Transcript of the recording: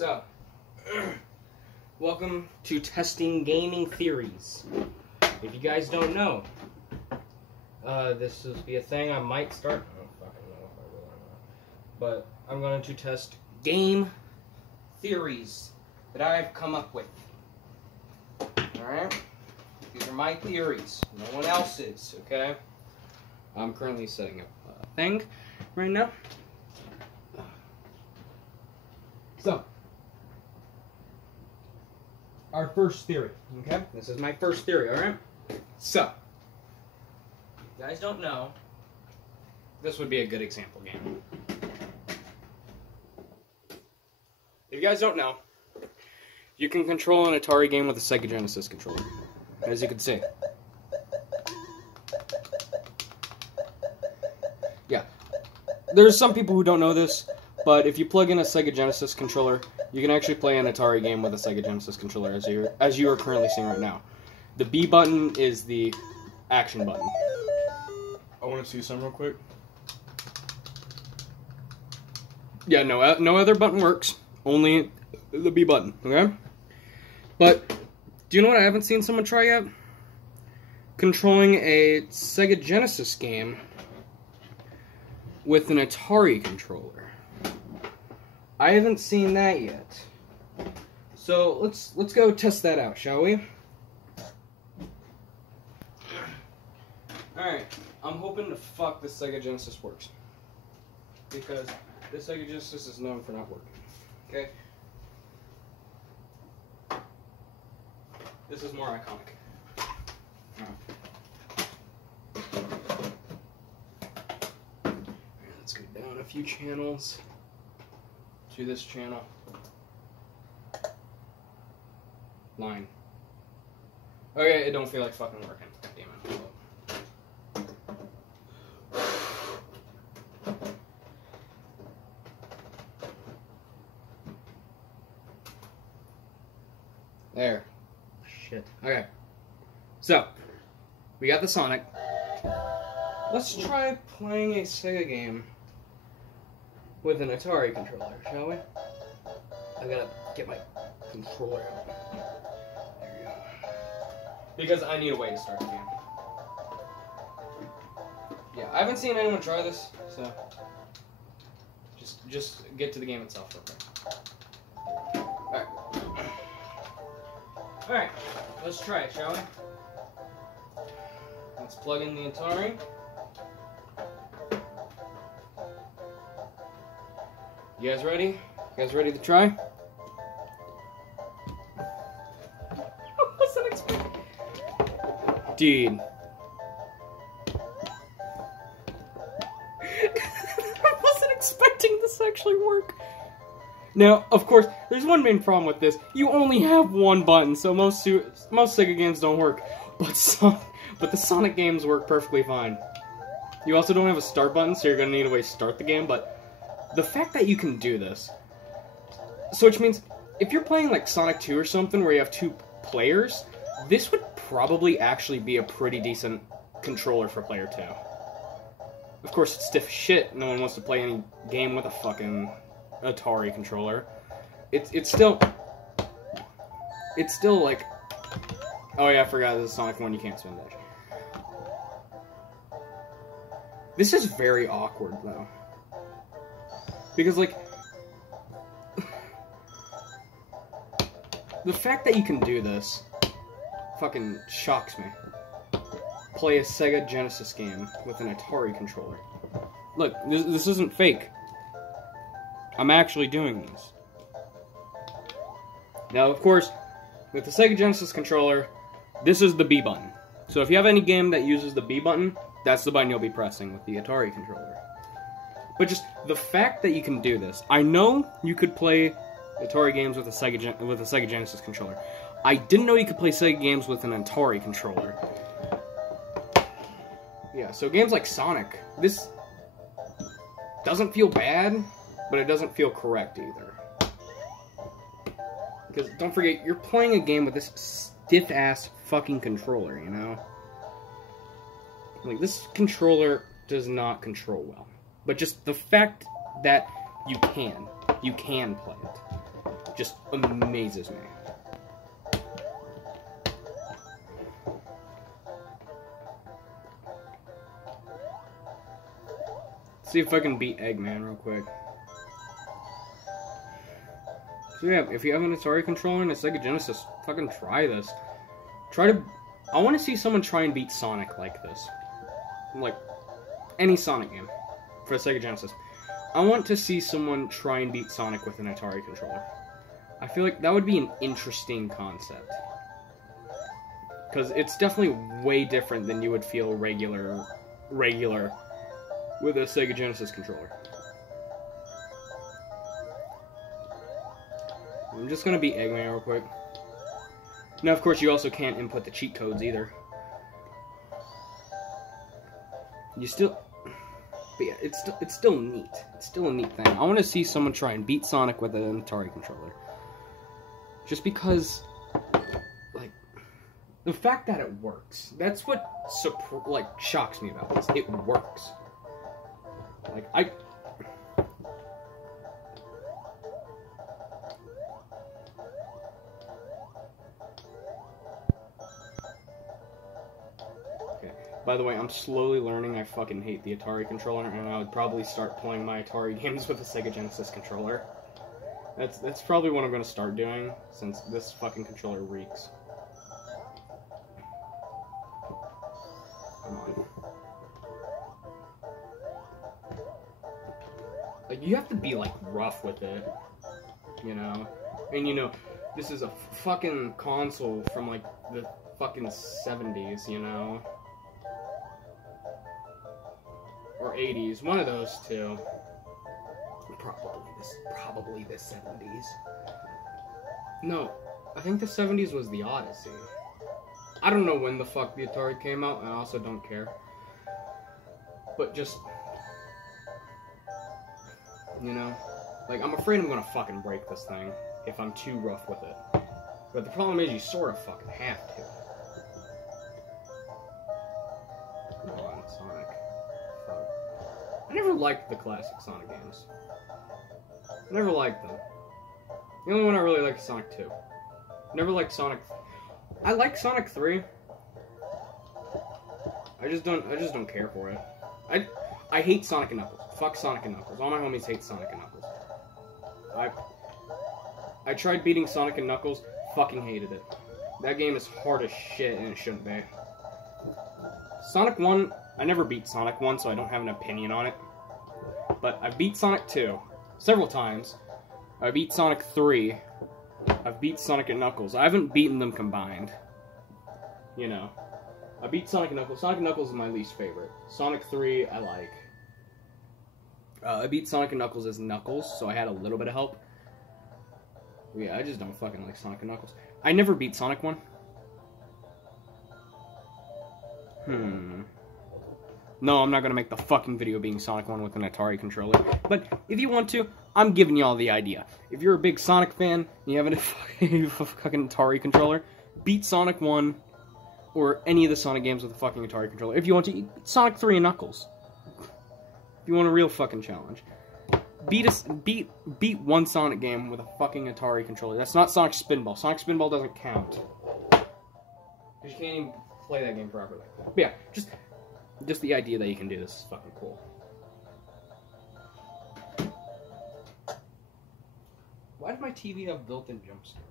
So, welcome to Testing Gaming Theories. If you guys don't know, this will be a thing I might start. I don't fucking know if I will or not. But I'm going to test game theories that I've come up with. Alright? These are my theories. No one else's, okay? I'm currently setting up a thing right now. So, our first theory, okay? This is my first theory, alright? So, if you guys don't know, this would be a good example game. If you guys don't know, you can control an Atari game with a Sega Genesis controller, as you can see. Yeah. There's some people who don't know this, but if you plug in a Sega Genesis controller, you can actually play an Atari game with a Sega Genesis controller, as you are currently seeing right now. The B button is the action button. I want to see some real quick. Yeah, no other button works. Only the B button, okay? But, do you know what I haven't seen someone try yet? Controlling a Sega Genesis game with an Atari controller. I haven't seen that yet. So, let's go test that out, shall we? Alright, I'm hoping to fuck this Sega Genesis works. Because this Sega Genesis is known for not working. Okay? This is more iconic. Let's go down a few channels to this channel. Line. Okay, it don't feel like fucking working. Damn it. There. Shit. Okay. So, we got the Sonic. Let's try playing a Sega game with an Atari controller, shall we? I gotta get my controller out. There you go. Because I need a way to start the game. Yeah, I haven't seen anyone try this, so just get to the game itself real quick. Alright, let's try it, shall we? Let's plug in the Atari. You guys ready? You guys ready to try? I wasn't expecting. Dude. I wasn't expecting this to actually work. Now, of course, there's one main problem with this. You only have one button, so most Sega games don't work. But the Sonic games work perfectly fine. You also don't have a start button, so you're going to need a way to start the game, but the fact that you can do this, so which means, if you're playing like Sonic 2 or something where you have 2 players, this would probably actually be a pretty decent controller for player 2. Of course, it's stiff shit. No one wants to play any game with a fucking Atari controller. It's still like, oh yeah, I forgot this is Sonic 1, you can't spin dash. This is very awkward though. Because like the fact that you can do this fucking shocks me. Play a Sega Genesis game with an Atari controller. Look, this isn't fake. I'm actually doing this. Now, of course, with the Sega Genesis controller, this is the B button. So if you have any game that uses the B button, that's the button you'll be pressing with the Atari controller. But just the fact that you can do this, I know you could play Atari games with a Sega Genesis controller. I didn't know you could play Sega games with an Atari controller. Yeah, so games like Sonic, this doesn't feel bad, but it doesn't feel correct either. Because, don't forget, you're playing a game with this stiff-ass fucking controller, you know? Like, this controller does not control well. But just the fact that you can play it. just amazes me. See if I can beat Eggman real quick. So yeah, if you have an Atari controller and a Sega Genesis, fucking try this. I want to see someone try and beat Sonic like this. Like, any Sonic game for the Sega Genesis. I want to see someone try and beat Sonic with an Atari controller. I feel like that would be an interesting concept. Because it's definitely way different than you would feel regular with a Sega Genesis controller. I'm just gonna beat Eggman real quick. Now, of course, you also can't input the cheat codes either. You still... But yeah, it's still neat. It's still a neat thing. I want to see someone try and beat Sonic with an Atari controller. Just because... Like... The fact that it works. That's what, like, shocks me about this. It works. Like, Okay. By the way, I'm slowly learning I fucking hate the Atari controller, and I would probably start playing my Atari games with a Sega Genesis controller. That's probably what I'm gonna start doing, since this fucking controller reeks. Come on. Like, you have to be, like, rough with it, you know? And, you know, this is a fucking console from, like, the fucking 70s, you know? Or 80s, one of those two. Probably the 70s. No, I think the 70s was the Odyssey. I don't know when the fuck the Atari came out, and I also don't care. But just... You know? Like, I'm afraid I'm gonna fucking break this thing if I'm too rough with it. But the problem is you sort of fucking have to. Come on, Sonic. Fuck. I never liked the classic Sonic games. I never liked them. The only one I really liked is Sonic 2. Never liked Sonic... I like Sonic 3. I just don't care for it. I hate Sonic and Knuckles. Fuck Sonic and Knuckles. All my homies hate Sonic and Knuckles. I tried beating Sonic and Knuckles, fucking hated it. That game is hard as shit, and it shouldn't be. Sonic 1, I never beat Sonic 1, so I don't have an opinion on it. But I beat Sonic 2 several times. I beat Sonic 3. I've beat Sonic and Knuckles. I haven't beaten them combined. You know. I beat Sonic and Knuckles. Sonic and Knuckles is my least favorite. Sonic 3, I like. I beat Sonic and Knuckles as Knuckles, so I had a little bit of help. Yeah, I just don't fucking like Sonic and Knuckles. I never beat Sonic 1. No, I'm not gonna make the fucking video being Sonic 1 with an Atari controller. But if you want to, I'm giving y'all the idea. If you're a big Sonic fan, and you have a fucking Atari controller, beat Sonic 1 or any of the Sonic games with a fucking Atari controller. If you want to, beat Sonic 3 and Knuckles. If you want a real fucking challenge. Beat one Sonic game with a fucking Atari controller. That's not Sonic Spinball. Sonic Spinball doesn't count. Because you can't even play that game properly. But yeah, just the idea that you can do this is fucking cool. Why did my TV have built-in jump scare?